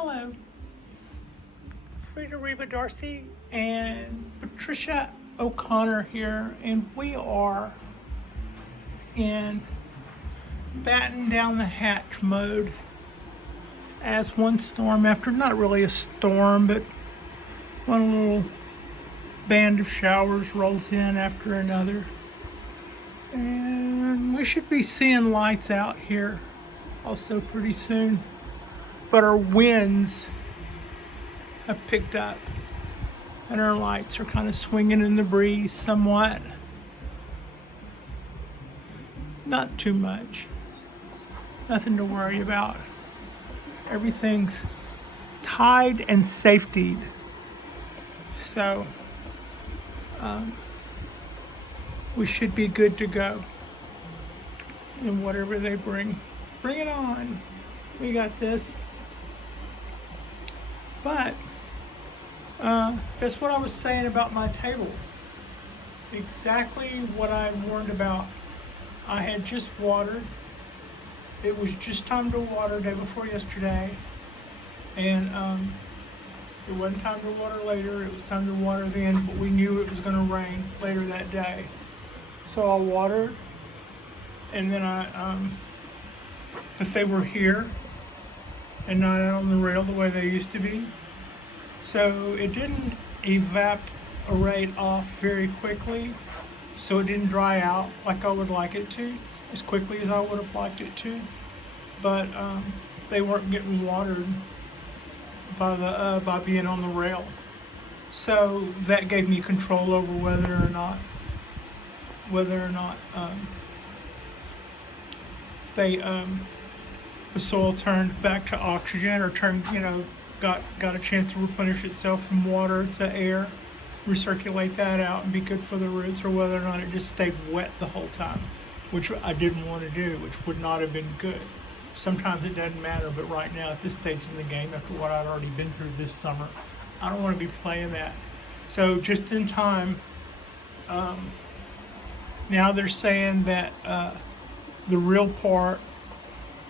Hello, Frida Darcy and Patricia O'Connor here, and we are in batten down the hatch mode as one storm after not really a storm, but one little band of showers rolls in after another. And we should be seeing lights out here also pretty soon. But our winds have picked up and our lights are kind of swinging in the breeze somewhat. Not too much. Nothing to worry about. Everything's tied and safetied. So we should be good to go. And whatever they bring it on. We got this. But that's what I was saying about my table. Exactly what I warned about. I had just watered. It was just time to water day before yesterday. And it wasn't time to water later. It was time to water then, but we knew it was going to rain later that day. So I watered. And then but they were here and not out on the rail the way they used to be. So it didn't evaporate off very quickly, so it didn't dry out like I would like it to, as quickly as I would have liked it to. But they weren't getting watered by being on the rail. So that gave me control over whether or not the soil turned back to oxygen or got a chance to replenish itself from water to air, recirculate that out and be good for the roots, or whether or not it just stayed wet the whole time, which I didn't want to do, which would not have been good. Sometimes it doesn't matter, but right now at this stage in the game, after what I'd already been through this summer, I don't want to be playing that. So just in time, now they're saying that the real part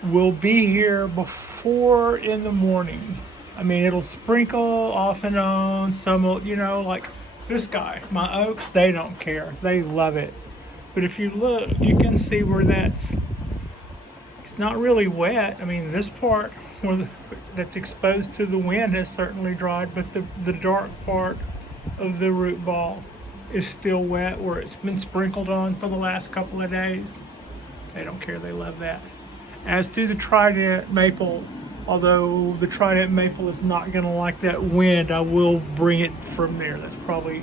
will be here before in the morning. I mean, it'll sprinkle off and on. Some will, like this guy, my oaks, they don't care. They love it. But if you look, you can see where it's not really wet. I mean, this part that's exposed to the wind has certainly dried, but the dark part of the root ball is still wet where it's been sprinkled on for the last couple of days. They don't care. They love that. As do the trident maple, although the trident maple is not going to like that wind, I will bring it from there. That's probably,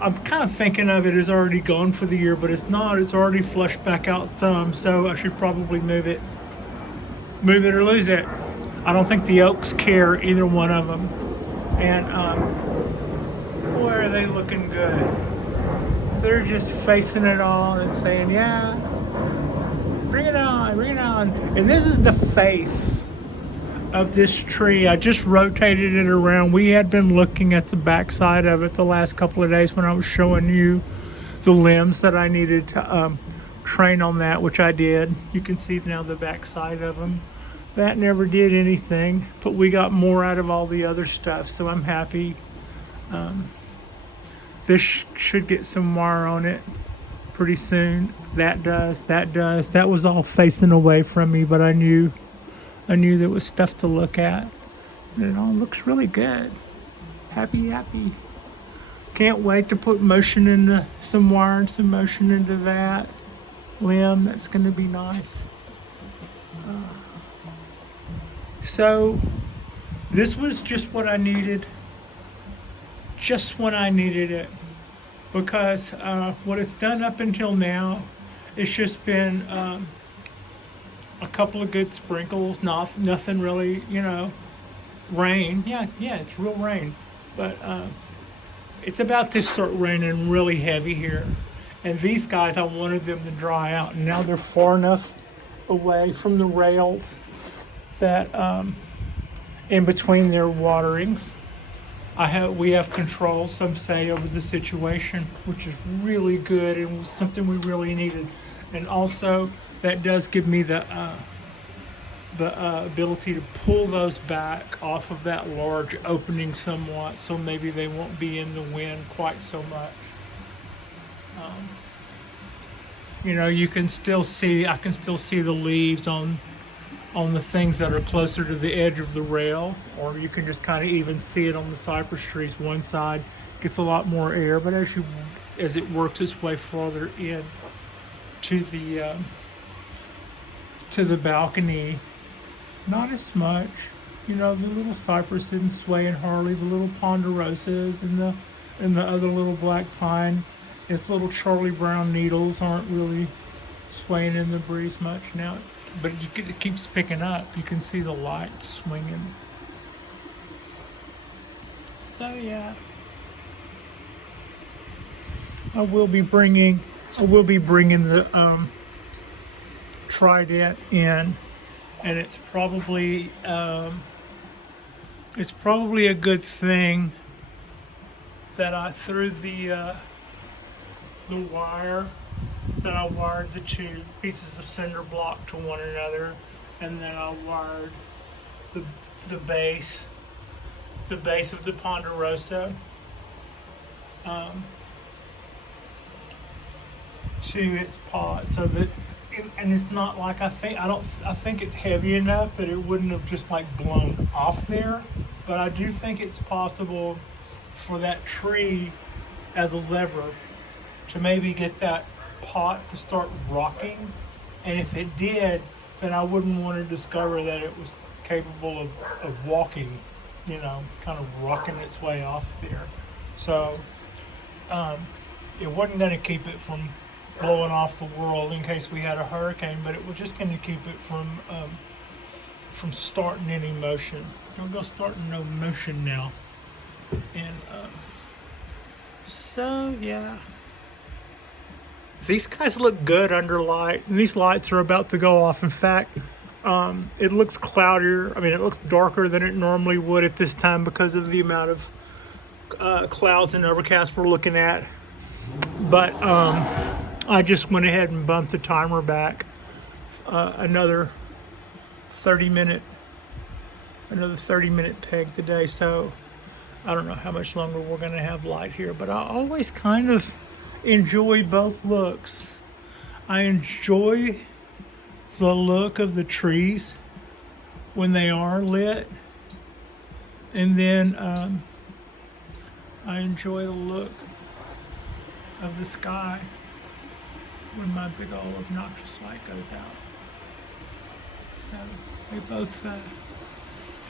I'm kind of thinking of it as already gone for the year, but it's not. It's already flushed back out some, so I should probably move it or lose it. I don't think the oaks care, either one of them. And boy, are they looking good. They're just facing it all and saying, yeah, bring it on, bring it on. And this is the face of this tree. I just rotated it around. We had been looking at the backside of it the last couple of days when I was showing you the limbs that I needed to train on that, which I did. You can see now the backside of them. That never did anything, but we got more out of all the other stuff, so I'm happy. This should get some wire on it pretty soon. That does. That was all facing away from me, but I knew there was stuff to look at. And it all looks really good. Happy. Can't wait to put motion into some wire and some motion into that limb. That's going to be nice. So this was just what I needed. Just when I needed it, because what it's done up until now, it's just been a couple of good sprinkles, nothing really, rain. Yeah, it's real rain, but it's about to start raining really heavy here. And these guys, I wanted them to dry out, and now they're far enough away from the rails that in between their waterings, we have control, some say, over the situation, which is really good and was something we really needed. And also, that does give me the the ability to pull those back off of that large opening somewhat, so maybe they won't be in the wind quite so much. Um, you can still see, I can still see the leaves on the things that are closer to the edge of the rail, or you can just kind of even see it on the cypress trees. One side gets a lot more air, but as it works its way farther in to the balcony, not as much. The little cypress didn't sway and hardly. The little ponderosas and the other little black pine, its little Charlie Brown needles aren't really swaying in the breeze much now. But it keeps picking up. You can see the light swinging. So yeah, I will be bringing the trident in, and it's probably a good thing that I threw the wire, that I wired the two pieces of cinder block to one another, and then I wired the base of the ponderosa to its pot, so that, and it's not like I think it's heavy enough that it wouldn't have just like blown off there, but I do think it's possible for that tree as a lever to maybe get that pot to start rocking, and if it did, then I wouldn't want to discover that it was capable of walking, kind of rocking its way off there. So it wasn't going to keep it from blowing off the world in case we had a hurricane, but it was just going to keep it from starting any motion. We're going to start no motion now, and so yeah. These guys look good under light, and these lights are about to go off. In fact, it looks cloudier. I mean, it looks darker than it normally would at this time because of the amount of clouds and overcast we're looking at. But I just went ahead and bumped the timer back another 30-minute peg today. So I don't know how much longer we're going to have light here, but I always kind of enjoy both looks. I enjoy the look of the trees when they are lit, and then I enjoy the look of the sky when my big old obnoxious light goes out. So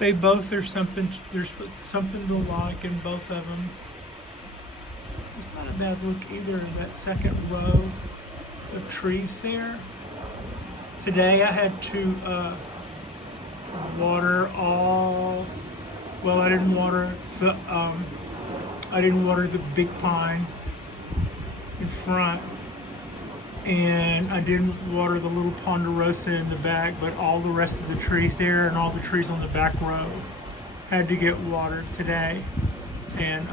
they both are something. There's something to like in both of them. It's not a bad look either, that second row of trees there. Today I had to water all, well, I didn't water the big pine in front, and I didn't water the little ponderosa in the back, but all the rest of the trees there and all the trees on the back row had to get watered today. And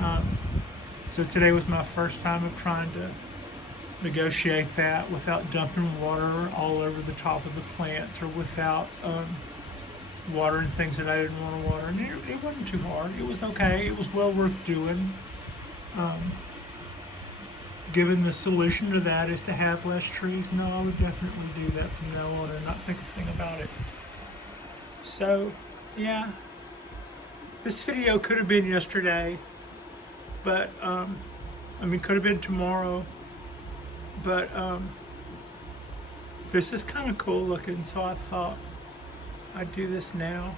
so today was my first time of trying to negotiate that without dumping water all over the top of the plants, or without watering things that I didn't want to water. And it wasn't too hard. It was okay. It was well worth doing. Given the solution to that is to have less trees, no, I would definitely do that from now on and not think a thing about it. So, yeah. This video could have been yesterday, but, could have been tomorrow, but, this is kind of cool looking, so I thought I'd do this now.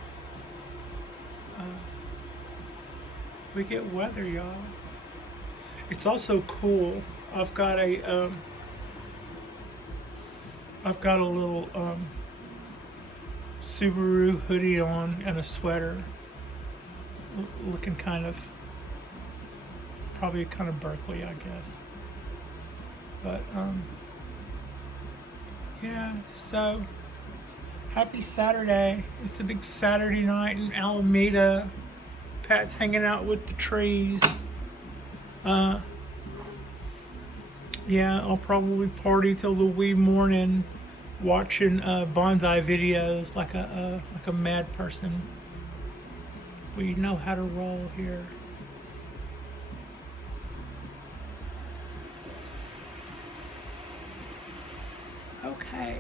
We get weather, y'all. It's also cool. I've got a little Subaru hoodie on and a sweater, looking kind of, probably kind of Berkeley, I guess. But yeah, so happy Saturday. It's a big Saturday night in Alameda. Pat's hanging out with the trees. Yeah, I'll probably party till the wee morning watching bonsai videos like a mad person. We know how to roll here. Okay.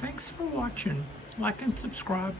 Thanks for watching. Like and subscribe.